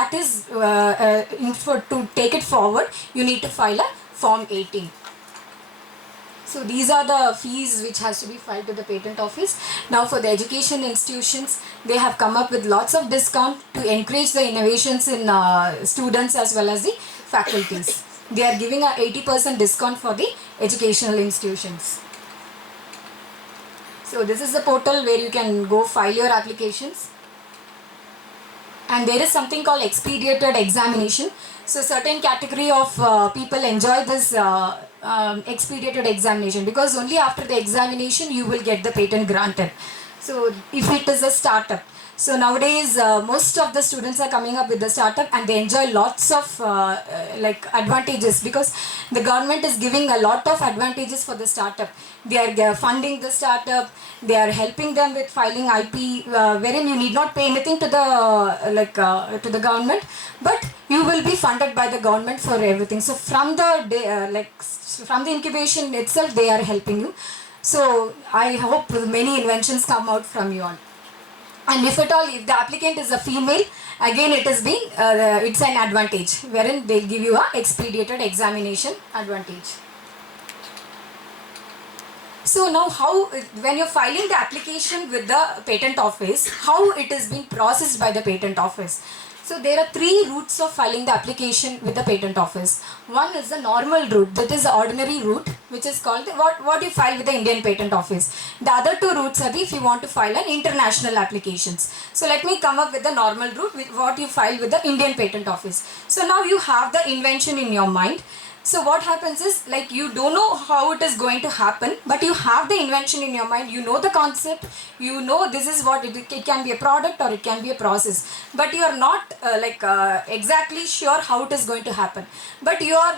that is, to take it forward, you need to file a Form 18. So these are the fees which has to be filed to the patent office. Now for the education institutions, they have come up with lots of discount to encourage the innovations in students as well as the faculties. They are giving a 80% discount for the educational institutions. So this is the portal where you can go file your applications. And there is something called expedited examination. So certain category of people enjoy this expedited examination, because only after the examination you will get the patent granted. So if it is a startup, so nowadays most of the students are coming up with the startup, and they enjoy lots of like advantages, because the government is giving a lot of advantages for the startup. They are funding the startup, they are helping them with filing IP, wherein you need not pay anything to the to the government, but you will be funded by the government for everything. So from the from the incubation itself, they are helping you. So I hope many inventions come out from you all. And if at all, if the applicant is a female, again it is being it's an advantage, wherein they give you a expedited examination advantage. So now how, when you're filing the application with the patent office, how it is being processed by the patent office. So there are 3 routes of filing the application with the patent office. One is the normal route, that is the ordinary route, which is called what you file with the Indian Patent Office. The other 2 routes are if you want to file an international applications. So let me come up with the normal route, with what you file with the Indian Patent Office. So now you have the invention in your mind. So what happens is, like, you don't know how it is going to happen, but you have the invention in your mind, you know the concept, you know this is what it can be a product or it can be a process, but you are not exactly sure how it is going to happen, but you are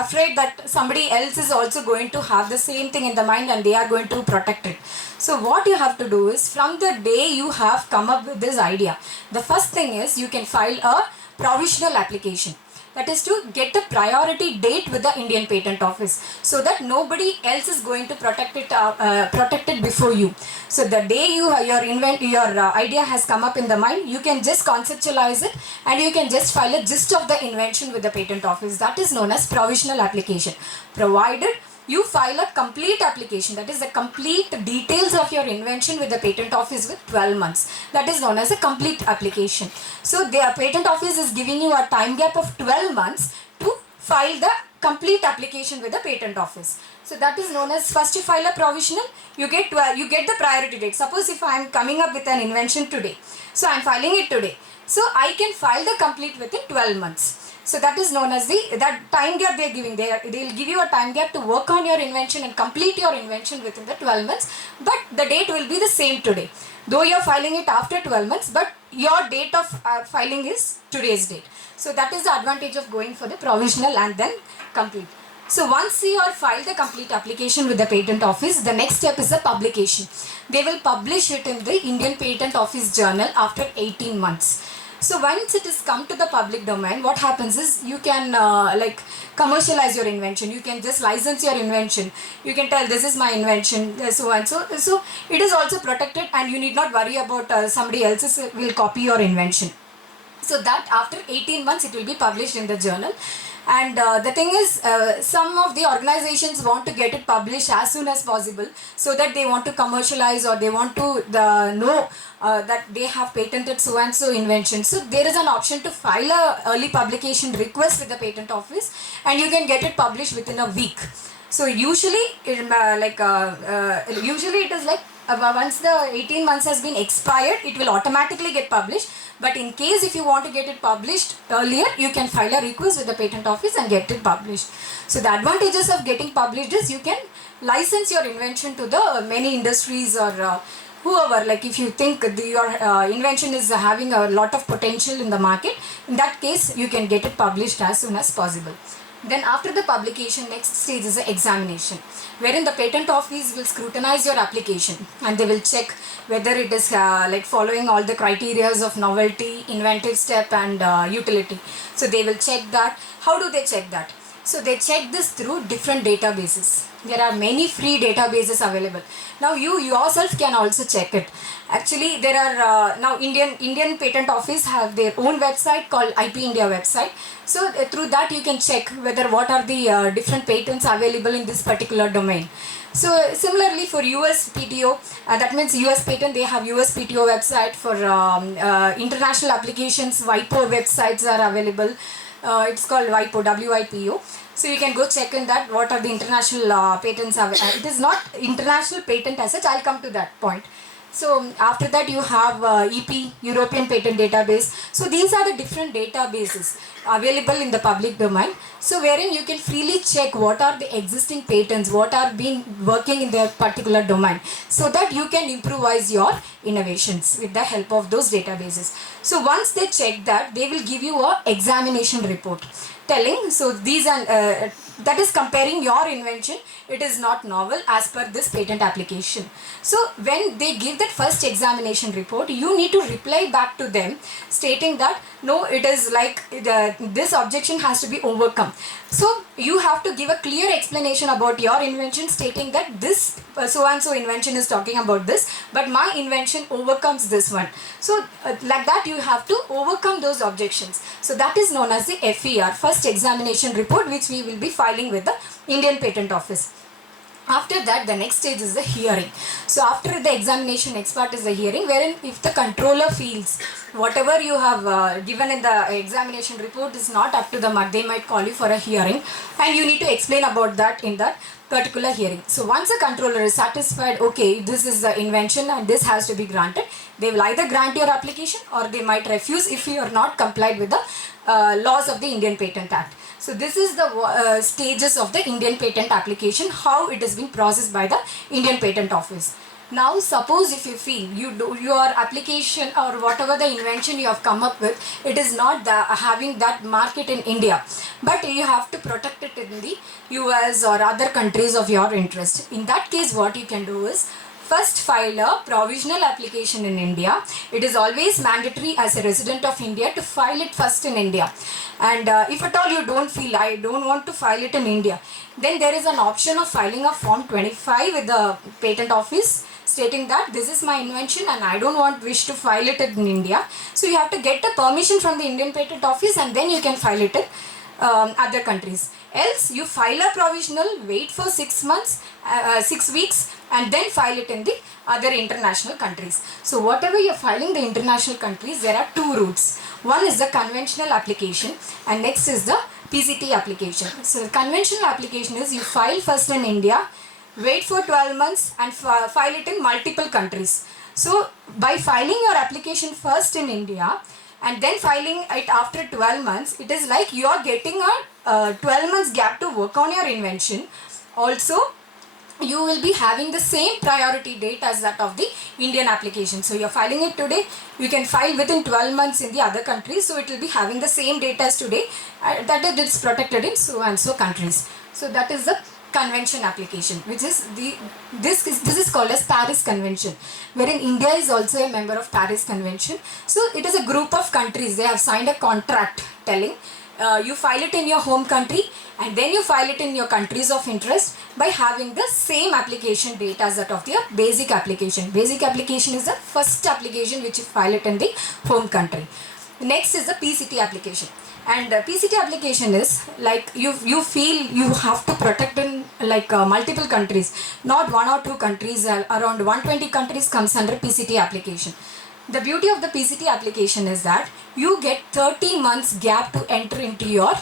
afraid that somebody else is also going to have the same thing in the mind and they are going to protect it. So what you have to do is, from the day you have come up with this idea, the first thing is you can file a provisional application. That is to get a priority date with the Indian Patent Office, so that nobody else is going to protect it before you. So the day your idea has come up in the mind, you can just conceptualize it and you can just file a gist of the invention with the Patent Office. That is known as provisional application, provided you file a complete application, that is the complete details of your invention with the patent office with 12 months. That is known as a complete application. So the patent office is giving you a time gap of 12 months to file the complete application with the patent office. So that is known as, first you file a provisional, you get the priority date. Suppose if I am coming up with an invention today, so I am filing it today, so I can file the complete within 12 months. So that is known as that time gap they are giving. They will give you a time gap to work on your invention and complete your invention within the 12 months. But the date will be the same today. Though you are filing it after 12 months, but your date of filing is today's date. So that is the advantage of going for the provisional and then complete. So once you are filed the complete application with the patent office, the next step is the publication. They will publish it in the Indian Patent Office journal after 18 months. So once it is come to the public domain, what happens is you can commercialize your invention. You can just license your invention. You can tell this is my invention, so and so. So it is also protected, and you need not worry about somebody else's will copy your invention. So that after 18 months it will be published in the journal. And the thing is, some of the organizations want to get it published as soon as possible, so that they want to commercialize, or they want to know that they have patented so and so invention. So there is an option to file a early publication request with the patent office, and you can get it published within a week. So usually it is like once the 18 months has been expired, it will automatically get published. But in case if you want to get it published earlier, you can file a request with the patent office and get it published. So the advantages of getting published is you can license your invention to the many industries or whoever. Like if you think your invention is having a lot of potential in the market, in that case you can get it published as soon as possible. Then after the publication, next stage is the examination, wherein the patent office will scrutinize your application and they will check whether it is following all the criteria of novelty, inventive step and utility. So they will check that. How do they check that? So they check this through different databases. There are many free databases available. Now you yourself can also check it. Actually, there are now Indian Patent Office have their own website called IP India website. So through that you can check whether what are the different patents available in this particular domain. So similarly for US PTO, that means US patent, they have US PTO website. For international applications, WIPO websites are available. It's called WIPO, WIPO. So you can go check in that what are the international patents. It is not international patent as such. I'll come to that point. So after that you have EP, European Patent Database. So these are the different databases available in the public domain. So wherein you can freely check what are the existing patents, what are being working in their particular domain, so that you can improvise your innovations with the help of those databases. So once they check that, they will give you a examination report telling, so these are that is comparing your invention, it is not novel as per this patent application. So when they give that first examination report, you need to reply back to them stating that no, it is like this objection has to be overcome. So you have to give a clear explanation about your invention, stating that this so and so invention is talking about this, but my invention overcomes this one. So like that you have to overcome those objections. So that is known as the FER, first examination report, which we will be filing with the Indian Patent Office. After that, the next stage is the hearing. So after the examination, next part is the hearing, wherein if the controller feels whatever you have given in the examination report is not up to the mark, they might call you for a hearing, and you need to explain about that in that particular hearing. So once the controller is satisfied, okay, this is the invention and this has to be granted, they will either grant your application or they might refuse if you are not complied with the laws of the Indian Patent Act. So this is the stages of the Indian patent application, how it is being processed by the Indian Patent Office. Now suppose if you feel your application or whatever the invention you have come up with, it is not having that market in India, but you have to protect it in the US or other countries of your interest. In that case, what you can do is first file a provisional application in India. It is always mandatory as a resident of India to file it first in India. And if at all you don't feel, I don't want to file it in India, then there is an option of filing a Form 25 with the Patent Office stating that this is my invention and I don't wish to file it in India. So you have to get a permission from the Indian Patent Office and then you can file it in other countries. Else you file a provisional, wait for 6 months, 6 weeks, and then file it in the other international countries. So whatever you're filing the international countries, there are two routes. One is the conventional application and next is the PCT application. So the conventional application is you file first in India, wait for 12 months and file it in multiple countries. So by filing your application first in India and then filing it after 12 months, it is like you are getting a 12 months gap to work on your invention. Also, you will be having the same priority date as that of the Indian application. So you are filing it today, you can file within 12 months in the other countries. So it will be having the same date as today, that it is protected in so and so countries. So that is the convention application, which is this is called as Paris Convention, wherein India is also a member of Paris Convention. So it is a group of countries, they have signed a contract telling you file it in your home country and then you file it in your countries of interest by having the same application date as that of your basic application. Basic application is the first application which you file it in the home country. Next is the PCT application. And PCT application is like you feel you have to protect in like multiple countries, not one or two countries, around 120 countries comes under PCT application. The beauty of the PCT application is that you get 30 months gap to enter into your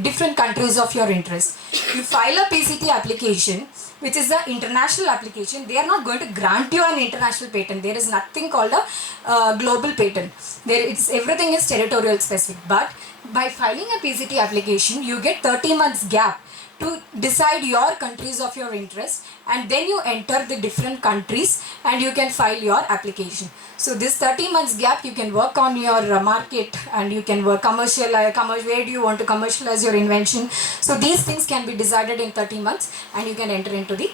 different countries of your interest. You file a PCT application, which is the international application. They are not going to grant you an international patent. There is nothing called a global patent. Everything is territorial specific. But by filing a PCT application, you get 30 months gap to decide your countries of your interest, and then you enter the different countries and you can file your application. So this 30 months gap, you can work on your market and you can work where do you want to commercialize your invention. So these things can be decided in 30 months and you can enter into the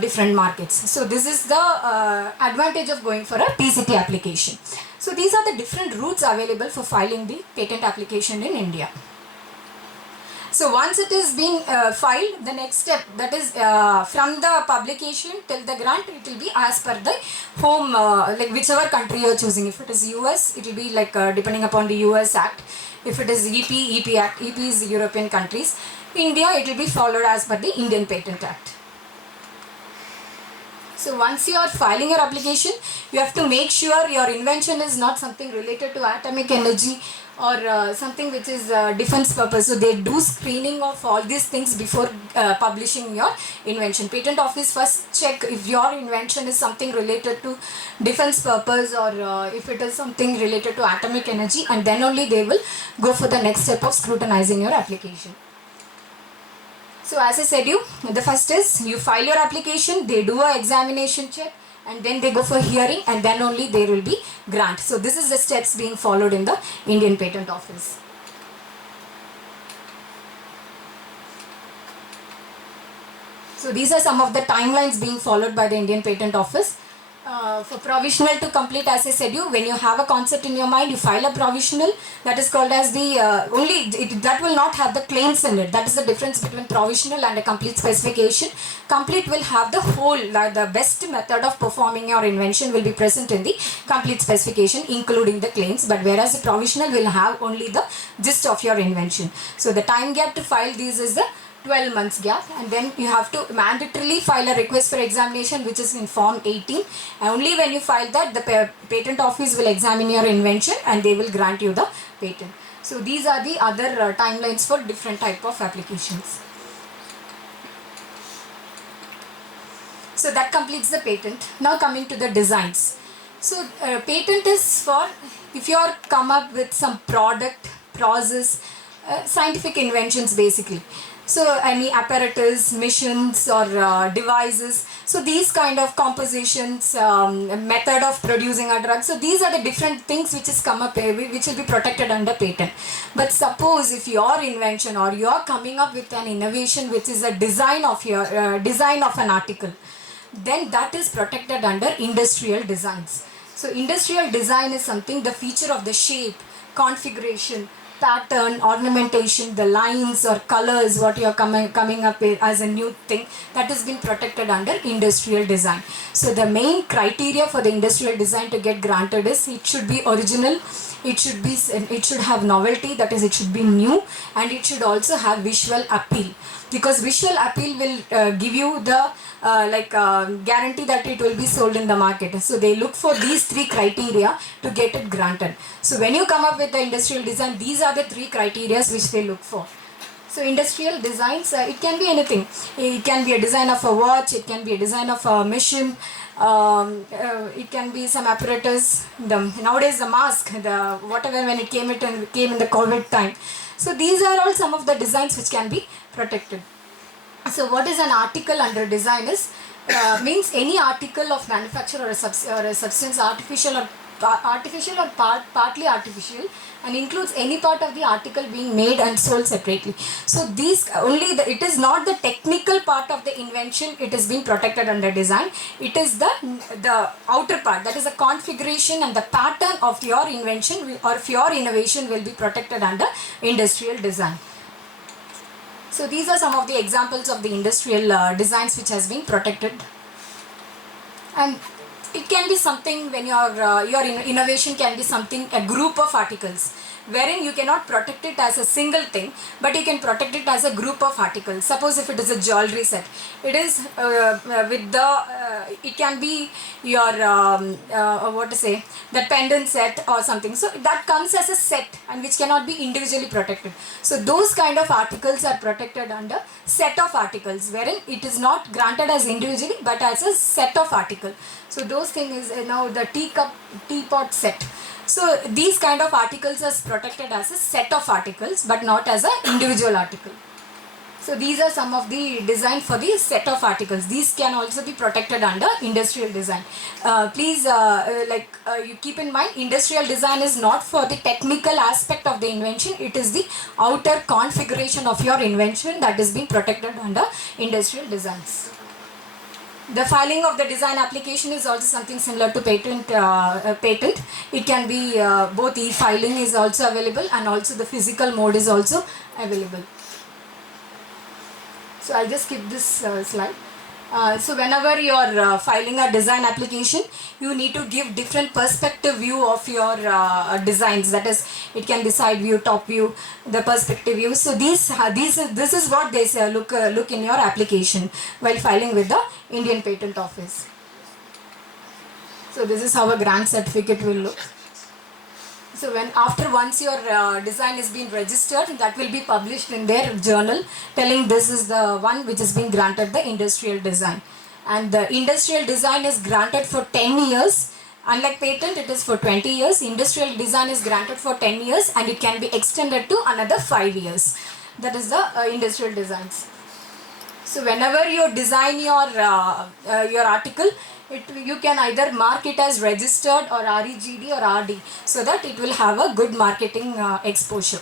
different markets. So this is the advantage of going for a PCT application. So these are the different routes available for filing the patent application in India. So once it is being filed, the next step, that is from the publication till the grant, it will be as per the home, like whichever country you are choosing. If it is US, it will be like depending upon the US Act. If it is EP Act, EP is European countries. India, it will be followed as per the Indian Patent Act. So once you are filing your application, you have to make sure your invention is not something related to atomic energy or something which is defense purpose. So they do screening of all these things before publishing your invention. Patent office first check if your invention is something related to defense purpose or if it is something related to atomic energy, and then only they will go for the next step of scrutinizing your application. So as I said the first is you file your application, they do a examination check, and then they go for hearing, and then only there will be grant. So this is the steps being followed in the Indian Patent Office. So these are some of the timelines being followed by the Indian Patent Office. For provisional to complete, as I said when you have a concept in your mind, you file a provisional. That is called as the that will not have the claims in it. That is the difference between provisional and a complete specification. Complete will have the whole, the best method of performing your invention will be present in the complete specification, including the claims. But whereas the provisional will have only the gist of your invention. So the time gap to file these is the 12 months gap, and then you have to mandatorily file a request for examination, which is in form 18. And only when you file that, the patent office will examine your invention and they will grant you the patent. So these are the other timelines for different type of applications. So that completes the patent. Now coming to the designs. So patent is for if you are come up with some product, process, scientific inventions basically. So any apparatus, machines or devices. So these kind of compositions, method of producing a drug. So these are the different things which is come up, which will be protected under patent. But suppose if your invention or you are coming up with an innovation which is a design of your design of an article, then that is protected under industrial designs. So industrial design is something, the feature of the shape, configuration, pattern, ornamentation, the lines or colors, what you are coming up with as a new thing, that has been protected under industrial design. So the main criteria for the industrial design to get granted is it should be original, it should have novelty, that is it should be new, and it should also have visual appeal, because visual appeal will give you the guarantee that it will be sold in the market. So they look for these three criteria to get it granted. So when you come up with the industrial design, these are the three criteria which they look for. So industrial designs, it can be anything. It can be a design of a watch, it can be a design of a machine, it can be some apparatus, nowadays the mask, whatever when it came in the COVID time. So these are all some of the designs which can be protected. So what is an article under design is, means any article of manufacture or a substance, artificial or partly artificial, and includes any part of the article being made and sold separately. So these it is not the technical part of the invention, it is being protected under design. It is the outer part, that is the configuration and the pattern of your invention or of your innovation will be protected under industrial design. So these are some of the examples of the industrial designs which has been protected. And it can be something when your innovation can be something, a group of articles, wherein you cannot protect it as a single thing, but you can protect it as a group of articles. Suppose if it is a jewelry set, it is it can be your the pendant set or something. So that comes as a set and which cannot be individually protected. So those kind of articles are protected under set of articles, wherein it is not granted as individually but as a set of articles. So those things is now the teapot set. So these kind of articles are protected as a set of articles but not as an individual article. So these are some of the design for the set of articles. These can also be protected under industrial design. Please you keep in mind, industrial design is not for the technical aspect of the invention. It is the outer configuration of your invention that is being protected under industrial designs. The filing of the design application is also something similar to patent. It can be both e-filing is also available and also the physical mode is also available. So I'll just skip this slide. So whenever you're filing a design application, you need to give different perspective view of your designs. That is, it can be side view, top view, the perspective view. So this is what they say, look in your application while filing with the Indian Patent Office. So this is how a grant certificate will look. So once your design is being registered, that will be published in their journal, telling this is the one which has been granted the industrial design. And the industrial design is granted for 10 years. Unlike patent, it is for 20 years. Industrial design is granted for 10 years and it can be extended to another 5 years. That is the industrial designs. So whenever you design your article, you can either mark it as registered or REGD or RD, so that it will have a good marketing exposure.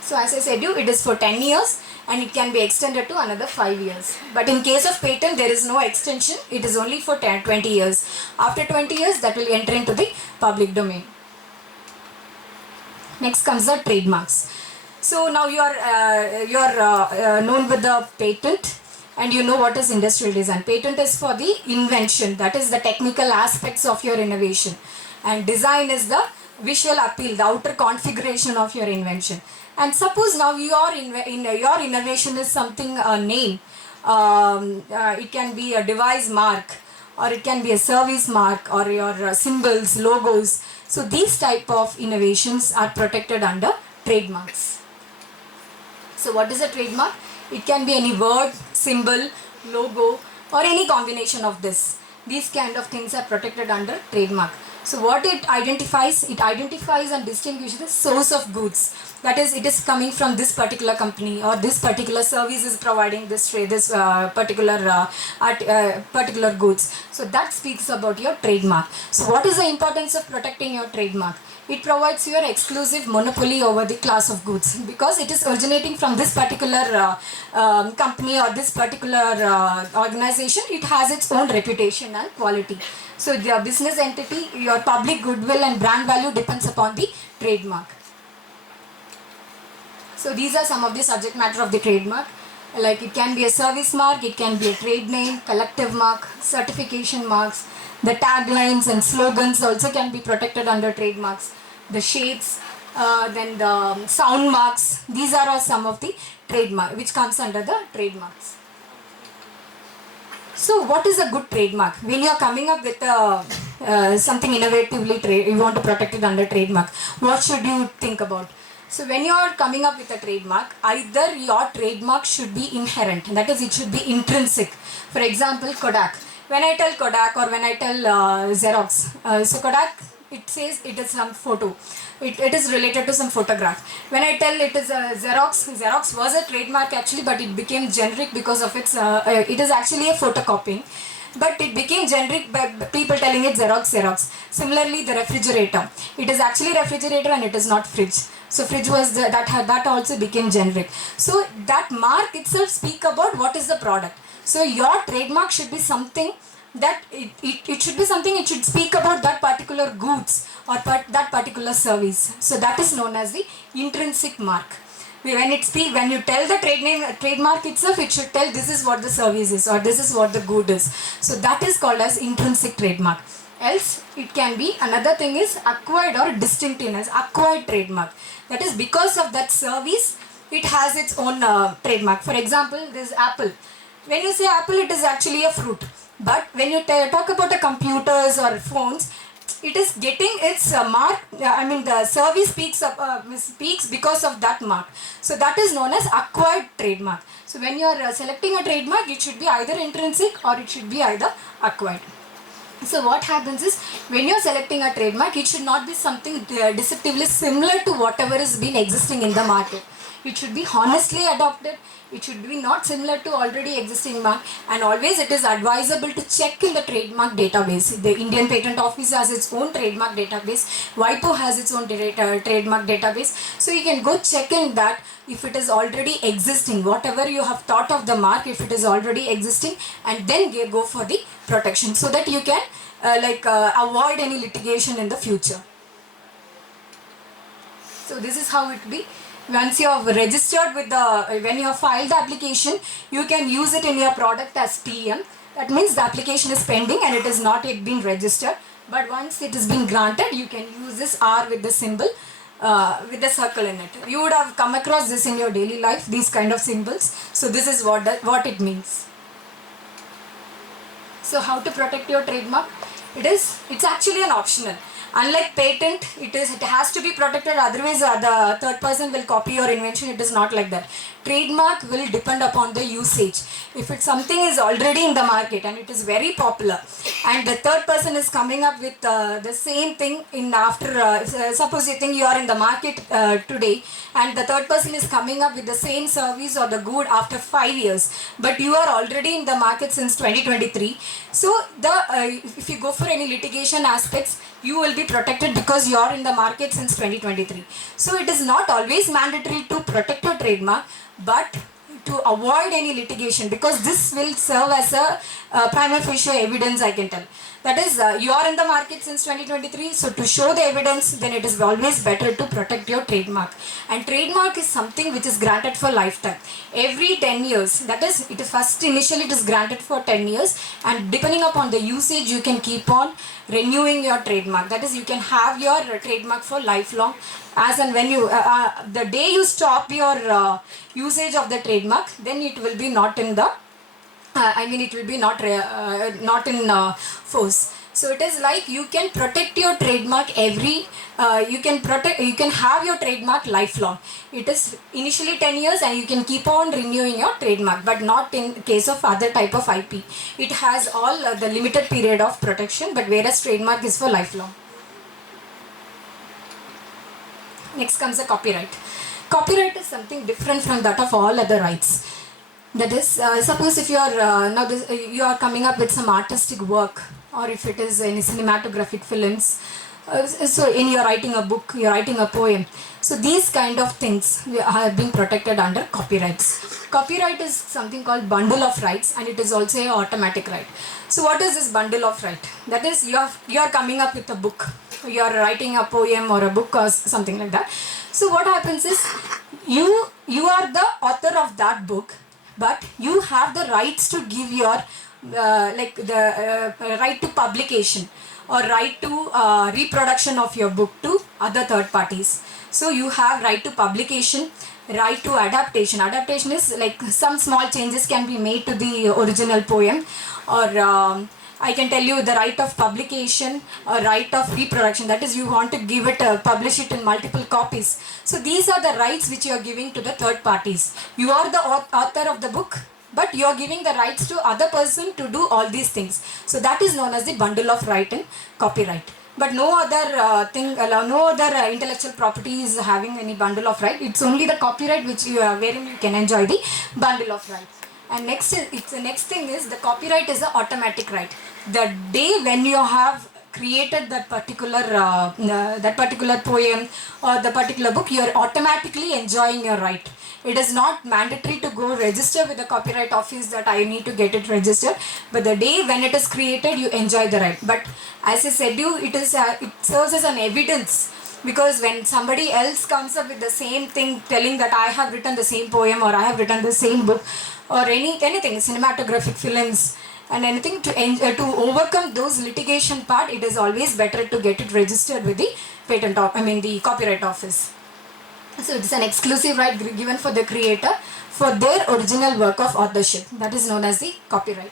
So as I said it is for 10 years and it can be extended to another 5 years. But in case of patent, there is no extension. It is only for 20 years. After 20 years, that will enter into the public domain. Next comes the trademarks. So now you are known with the patent, and you know what is industrial design. Patent is for the invention, that is the technical aspects of your innovation, and design is the visual appeal, the outer configuration of your invention. And suppose now your innovation is something, a name, it can be a device mark, or it can be a service mark, or your symbols, logos. So these type of innovations are protected under trademarks. So what is a trademark? It can be any word, symbol, logo, or any combination of this. These kind of things are protected under trademark. So what it identifies and distinguishes the source of goods. That is, it is coming from this particular company, or this particular service is providing this particular goods. So that speaks about your trademark. So what is the importance of protecting your trademark? It provides your exclusive monopoly over the class of goods, because it is originating from this particular company or this particular organization. It has its own reputation and quality. So your business entity, your public goodwill and brand value depends upon the trademark. So these are some of the subject matter of the trademark. Like, it can be a service mark, it can be a trade name, collective mark, certification marks. The taglines and slogans also can be protected under trademarks. The shapes, then the sound marks. These are all some of the trademark which comes under the trademarks. So what is a good trademark? When you are coming up with something innovatively, you want to protect it under trademark, what should you think about? So when you are coming up with a trademark, either your trademark should be inherent, that is, it should be intrinsic. For example, Kodak. When I tell Kodak, or when I tell Xerox, so Kodak, it says it is some photo. It is related to some photograph. When I tell it is Xerox was a trademark actually, but it became generic because of its, it is actually a photocopying. But it became generic by people telling it Xerox. Similarly, the refrigerator. It is actually refrigerator and it is not fridge. So fridge was that also became generic. So that mark itself speak about what is the product. So your trademark should be something that it should be something, it should speak about that particular goods or that particular service. So that is known as the intrinsic mark. When you tell the trademark itself, it should tell this is what the service is or this is what the good is. So that is called as intrinsic trademark. Else it can be, another thing is acquired or distinctiveness, acquired trademark. That is, because of that service, it has its own trademark. For example, this Apple. When you say apple, it is actually a fruit. But when you talk about the computers or phones, it is getting its mark. The service speaks because of that mark. So that is known as acquired trademark. So when you are selecting a trademark, it should be either intrinsic or it should be either acquired. So what happens is, when you are selecting a trademark, it should not be something deceptively similar to whatever is been existing in the market. It should be honestly adopted. It should be not similar to already existing mark, and always it is advisable to check in the trademark database. The Indian Patent Office has its own trademark database. WIPO has its own trademark database. So you can go check in that if it is already existing, whatever you have thought of the mark, if it is already existing, and then go for the protection so that you can avoid any litigation in the future. So this is how it be. Once you have registered with the, when you have filed the application, you can use it in your product as TM. That means the application is pending and it is not yet been registered. But once it has been granted, you can use this R with the symbol, with the circle in it. You would have come across this in your daily life, these kind of symbols. So this is what it means. So how to protect your trademark? It's actually an optional. Unlike patent, it has to be protected, otherwise the third person will copy your invention. It is not like that. Trademark will depend upon the usage. If it's something is already in the market and it is very popular, and the third person is coming up with the same thing in after, suppose you think you are in the market today, and the third person is coming up with the same service or the good after 5 years, but you are already in the market since 2023. So if you go for any litigation aspects, you will be protected because you are in the market since 2023. So it is not always mandatory to protect your trademark, but to avoid any litigation, because this will serve as a prima facie evidence, I can tell. That is, you are in the market since 2023, so to show the evidence, then it is always better to protect your trademark. And trademark is something which is granted for lifetime. Every 10 years, that is, initially it is granted for 10 years, and depending upon the usage, you can keep on renewing your trademark. That is, you can have your trademark for lifelong, as and when you, the day you stop your usage of the trademark, then it will be not in the, it will be not in force. So it is like you can protect your trademark you can have your trademark lifelong. It is initially 10 years and you can keep on renewing your trademark, but not in case of other type of IP. It has all the limited period of protection, but whereas trademark is for lifelong. Next comes the copyright. Copyright is something different from that of all other rights. That is, suppose if you are you are coming up with some artistic work, or if it is any cinematographic films, so in you are writing a book, you are writing a poem. So these kind of things have been protected under copyrights. Copyright is something called bundle of rights, and it is also an automatic right. So what is this bundle of right? That is, you are coming up with a book, you are writing a poem or a book or something like that. So what happens is, you are the author of that book, but you have the rights to give your right to publication or right to reproduction of your book to other third parties. So you have right to publication, right to adaptation. Adaptation is like some small changes can be made to the original poem, or I can tell you the right of publication or right of reproduction. That is, you want to give it, publish it in multiple copies. So these are the rights which you are giving to the third parties. You are the author of the book, but you are giving the rights to other person to do all these things. So that is known as the bundle of right in copyright. But no other no other intellectual property is having any bundle of right. It's only the copyright which wherein you can enjoy the bundle of right. And the next thing is, the copyright is an automatic right. The day when you have created that particular poem or the particular book, you are automatically enjoying your right. It is not mandatory to go register with the copyright office that I need to get it registered, but the day when it is created, you enjoy the right. But as I said, it serves as an evidence, because when somebody else comes up with the same thing, telling that I have written the same poem or I have written the same book or anything, cinematographic films and anything, to overcome those litigation part, it is always better to get it registered with the the copyright office. So it is an exclusive right given for the creator for their original work of authorship. That is known as the copyright.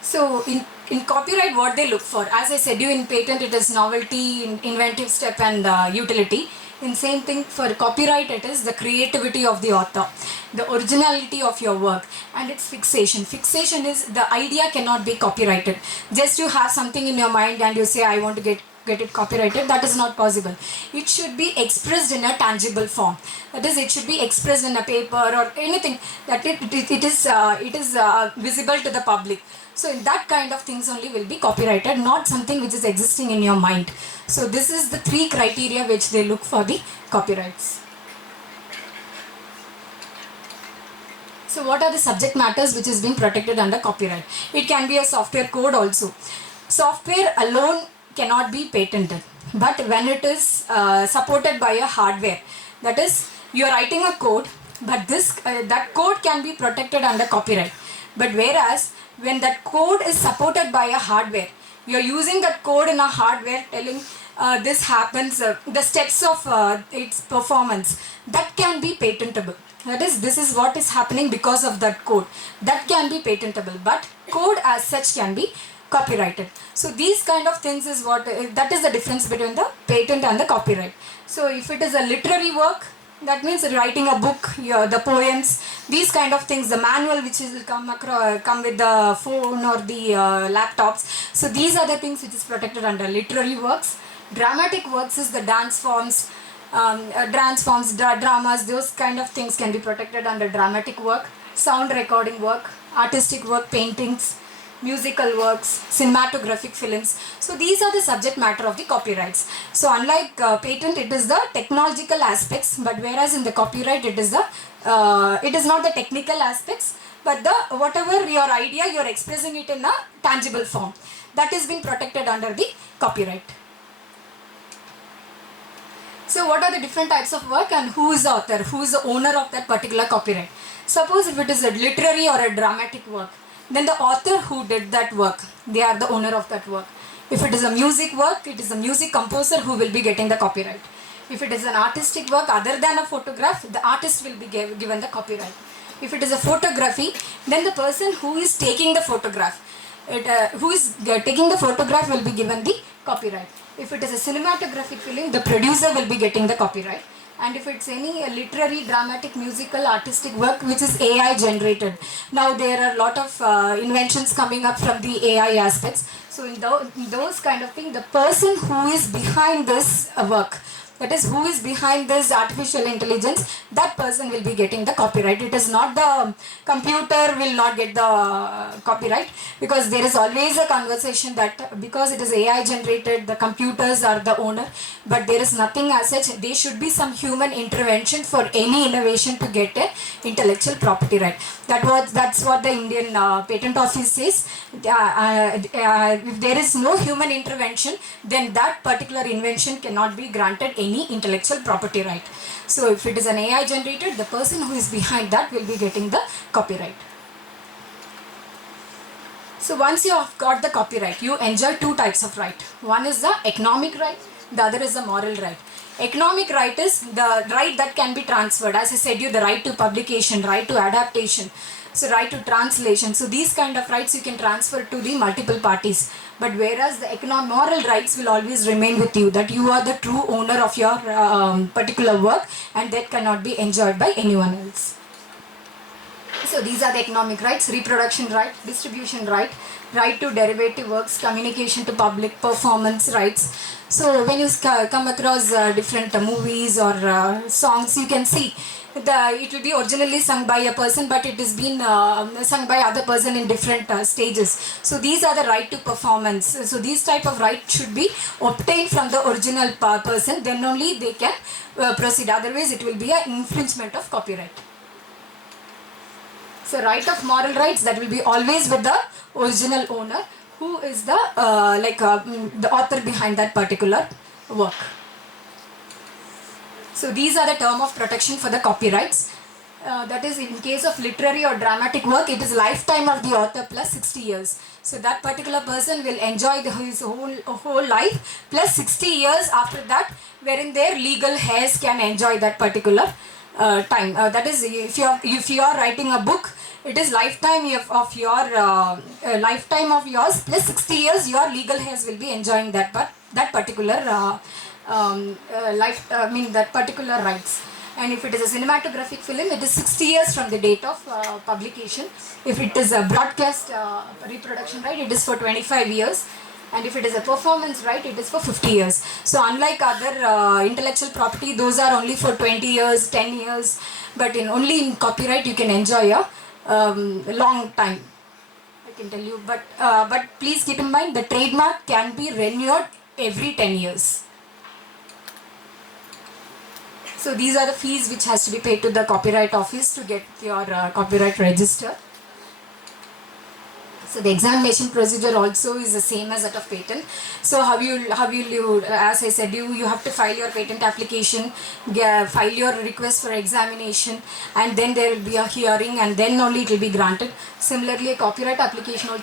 So in copyright, what they look for, as I said, in patent it is novelty, inventive step and utility. In same thing for copyright, it is the creativity of the author, the originality of your work, and its fixation. Fixation is the idea cannot be copyrighted. Just you have something in your mind and you say, I want to get it copyrighted. That is not possible. It should be expressed in a tangible form. That is, it should be expressed in a paper or anything that it is visible to the public. So that kind of things only will be copyrighted, not something which is existing in your mind. So this is the 3 criteria which they look for the copyrights. So what are the subject matters which is being protected under copyright? It can be a software code also. Software alone cannot be patented, but when it is supported by a hardware, That is, you are writing a code, but that code can be protected under copyright. But whereas when that code is supported by a hardware, you are using that code in a hardware telling this happens, the steps of its performance, that can be patentable. That is, this is what is happening because of that code. That can be patentable, but code as such can be copyrighted. So these kind of things is what, that is the difference between the patent and the copyright. So if it is a literary work, that means writing a book, the poems, these kind of things, the manual which will come with the phone or the laptops. So these are the things which is protected under literary works. Dramatic works is the dance forms, dramas, those kind of things can be protected under dramatic work. Sound recording work, artistic work, paintings, musical works, cinematographic films. So these are the subject matter of the copyrights. So unlike patent, it is the technological aspects, but whereas in the copyright, it is not the technical aspects, but the whatever your idea, you are expressing it in a tangible form. That is being protected under the copyright. So what are the different types of work and who is the author, who is the owner of that particular copyright? Suppose if it is a literary or a dramatic work, then the author who did that work, they are the owner of that work. If it is a music work, it is the music composer who will be getting the copyright. If it is an artistic work other than a photograph, the artist will be given the copyright. If it is a photography, then the person who is taking the photograph, taking the photograph will be given the copyright. If it is a cinematographic film, the producer will be getting the copyright. And if it's any literary, dramatic, musical, artistic work which is AI generated. Now there are a lot of inventions coming up from the AI aspects. So in those kind of things, the person who is behind this work, that is who is behind this artificial intelligence, that person will be getting the copyright. It is not the computer will not get the copyright, because there is always a conversation that because it is AI generated, the computers are the owner, but there is nothing as such. There should be some human intervention for any innovation to get an intellectual property right. That's what the Indian Patent Office says. If there is no human intervention, then that particular invention cannot be granted any intellectual property right. So if it is an AI generated, the person who is behind that will be getting the copyright. So once you have got the copyright, you enjoy two types of right. One is the economic right, the other is the moral right. Economic right is the right that can be transferred. As I said, you the right to publication, right to adaptation, so right to translation. So these kind of rights you can transfer to the multiple parties. But whereas the moral rights will always remain with you, that you are the true owner of your particular work, and that cannot be enjoyed by anyone else. So these are the economic rights: reproduction right, distribution right, right to derivative works, communication to public, performance rights. So when you come across different movies or songs, you can see it will be originally sung by a person, but it is been sung by other person in different stages. So these are the right to performance. So these type of right should be obtained from the original person, then only they can proceed. Otherwise it will be an infringement of copyright. So right of moral rights, that will be always with the original owner, who is the the author behind that particular work. So these are the term of protection for the copyrights. That is, in case of literary or dramatic work, it is lifetime of the author plus 60 years. So that particular person will enjoy his whole life plus 60 years after that, wherein their legal heirs can enjoy that particular time. That is, if you are writing a book, it is lifetime of your lifetime of yours plus 60 years your legal heirs will be enjoying that, but that particular that particular rights. And if it is a cinematographic film, it is 60 years from the date of publication. If it is a broadcast reproduction right, it is for 25 years. And if it is a performance right, it is for 50 years. So unlike other intellectual property, those are only for 20 years, 10 years. But only in copyright, you can enjoy a long time, I can tell you. But please keep in mind, the trademark can be renewed every 10 years. So these are the fees which has to be paid to the Copyright Office to get your copyright register. So the examination procedure also is the same as that of patent. So how you as I said, you have to file your patent application, file your request for examination, and then there will be a hearing, and then only it will be granted. Similarly, a copyright application also